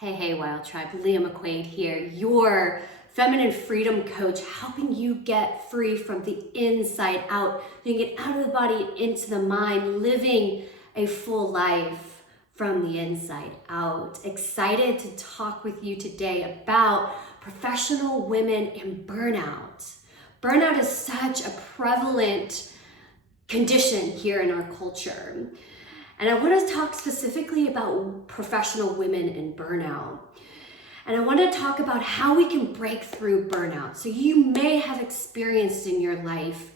Hey, Wild Tribe, Leah McQuade here, your feminine freedom coach, helping you get free from the inside out. You can get out of the body, into the mind, living a full life from the inside out. Excited to talk with you today about professional women and burnout. Burnout is such a prevalent condition here in our culture. And I want to talk specifically about professional women and burnout. And I want to talk about how we can break through burnout. So you may have experienced in your life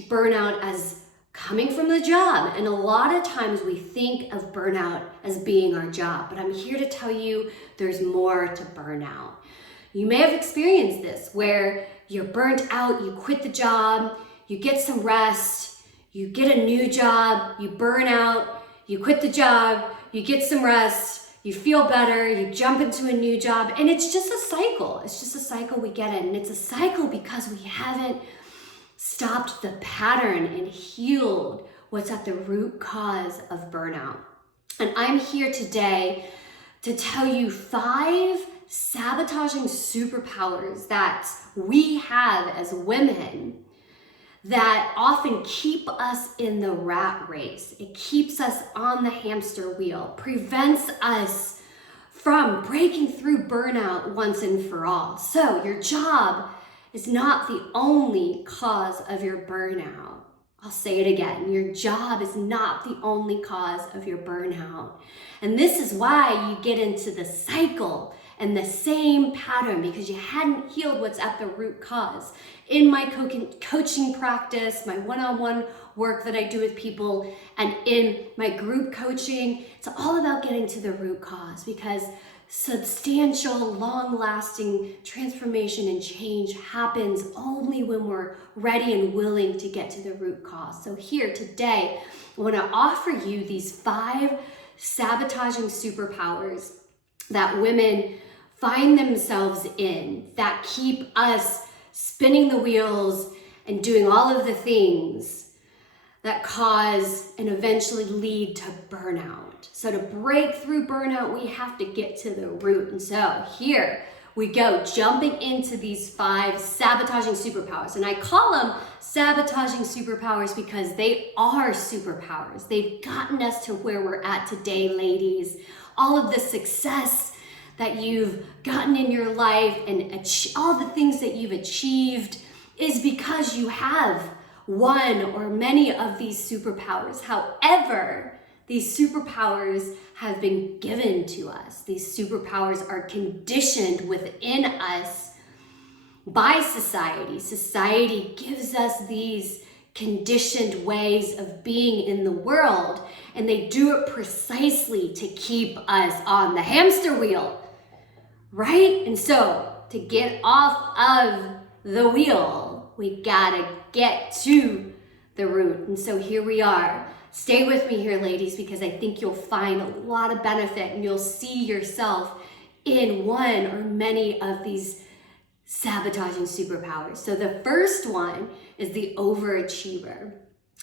burnout as coming from the job. And a lot of times we think of burnout as being our job, but I'm here to tell you there's more to burnout. You may have experienced this where you're burnt out, you quit the job, you get some rest, you get a new job, you burn out, you quit the job, you get some rest, you feel better, you jump into a new job, and it's just a cycle. It's just a cycle we get in. And it's a cycle because we haven't stopped the pattern and healed what's at the root cause of burnout. And I'm here today to tell you 5 sabotaging superpowers that we have as women that often keep us in the rat race. It keeps us on the hamster wheel, prevents us from breaking through burnout once and for all. So your job is not the only cause of your burnout. I'll say it again. Your job is not the only cause of your burnout. And this is why you get into the cycle and the same pattern, because you hadn't healed what's at the root cause. In my coaching practice, my one-on-one work that I do with people, and in my group coaching, it's all about getting to the root cause, because substantial, long-lasting transformation and change happens only when we're ready and willing to get to the root cause. So here today, I want to offer you these 5 sabotaging superpowers that women find themselves in, that keep us spinning the wheels and doing all of the things that cause and eventually lead to burnout. So to break through burnout, we have to get to the root. And so here we go, jumping into these 5 sabotaging superpowers. And I call them sabotaging superpowers because they are superpowers. They've gotten us to where we're at today, ladies. All of the success that you've gotten in your life and all the things that you've achieved is because you have one or many of these superpowers. However, these superpowers have been given to us. These superpowers are conditioned within us by society. Society gives us these conditioned ways of being in the world, and they do it precisely to keep us on the hamster wheel, right? And so to get off of the wheel, we gotta get to the root. And so here we are. Stay with me here, ladies, because I think you'll find a lot of benefit and you'll see yourself in one or many of these sabotaging superpowers. So the first one is the overachiever.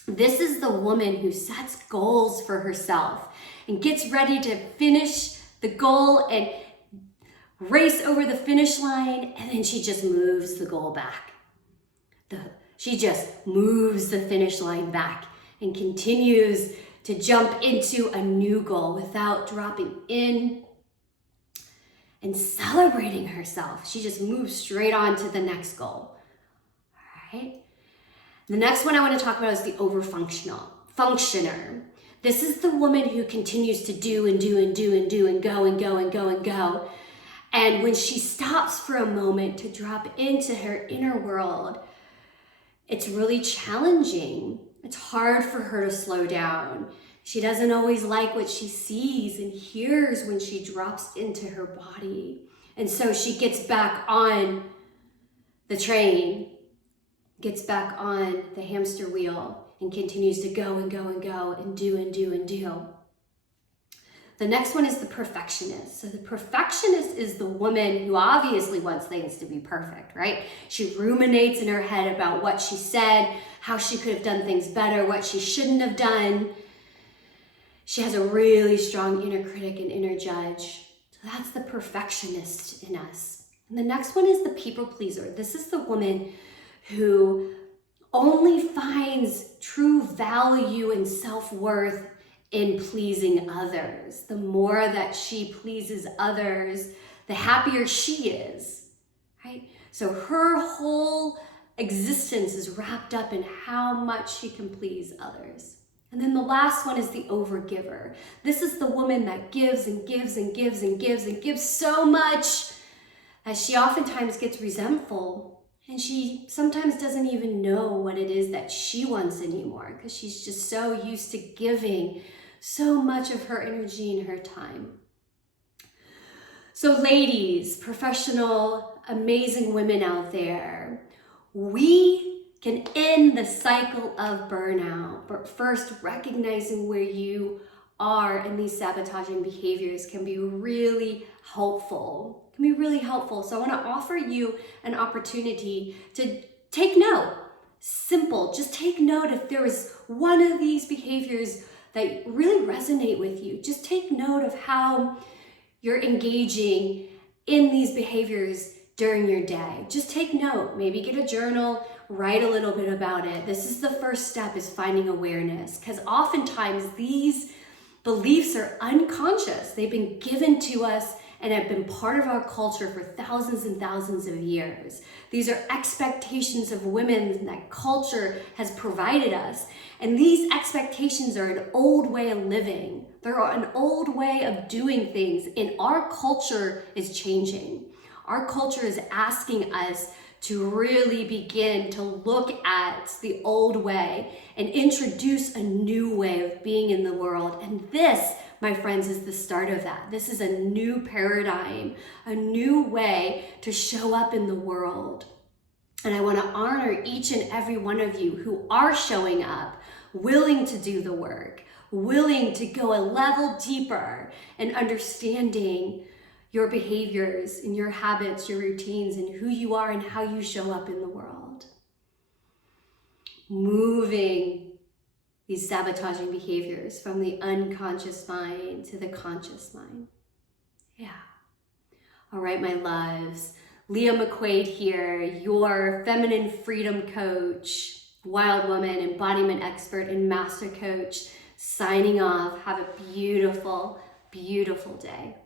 This is the woman who sets goals for herself and gets ready to finish the goal and race over the finish line, and then she just moves the goal back. She just moves the finish line back and continues to jump into a new goal without dropping in and celebrating herself. She just moves straight on to the next goal. All right. The next one I want to talk about is the functioner. This is the woman who continues to do and do and do and do and go and go and go and go. And when she stops for a moment to drop into her inner world, it's really challenging. It's hard for her to slow down. She doesn't always like what she sees and hears when she drops into her body. And so she gets back on the train, gets back on the hamster wheel, and continues to go and go and go and do and do and do. The next one is the perfectionist. So the perfectionist is the woman who obviously wants things to be perfect, right? She ruminates in her head about what she said, how she could have done things better, what she shouldn't have done. She has a really strong inner critic and inner judge. That's the perfectionist in us. And the next one is the people pleaser. This is the woman who only finds true value and self-worth in pleasing others. The more that she pleases others, the happier she is, right? So her whole existence is wrapped up in how much she can please others. And then the last one is the overgiver. This is the woman that gives and gives and gives and gives and gives so much that she oftentimes gets resentful, and she sometimes doesn't even know what it is that she wants anymore because she's just so used to giving so much of her energy and her time. So ladies, professional, amazing women out there, we can end the cycle of burnout, but first recognizing where you are in these sabotaging behaviors can be really helpful. So I want to offer you an opportunity to take note. Simple, just take note if there is one of these behaviors that really resonate with you. Just take note of how you're engaging in these behaviors during your day. Just take note, maybe get a journal, write a little bit about it. This is the first step, is finding awareness, because oftentimes these beliefs are unconscious. They've been given to us and have been part of our culture for thousands and thousands of years. These are expectations of women that culture has provided us. And these expectations are an old way of living. They're an old way of doing things, and our culture is changing. Our culture is asking us to really begin to look at the old way and introduce a new way of being in the world. And this, my friends, is the start of that. This is a new paradigm, a new way to show up in the world. And I want to honor each and every one of you who are showing up, willing to do the work, willing to go a level deeper in understanding your behaviors and your habits, your routines, and who you are and how you show up in the world. Moving these sabotaging behaviors from the unconscious mind to the conscious mind. Yeah. All right, my loves. Leah McQuade here, your feminine freedom coach, wild woman, embodiment expert, and master coach, signing off. Have a beautiful, beautiful day.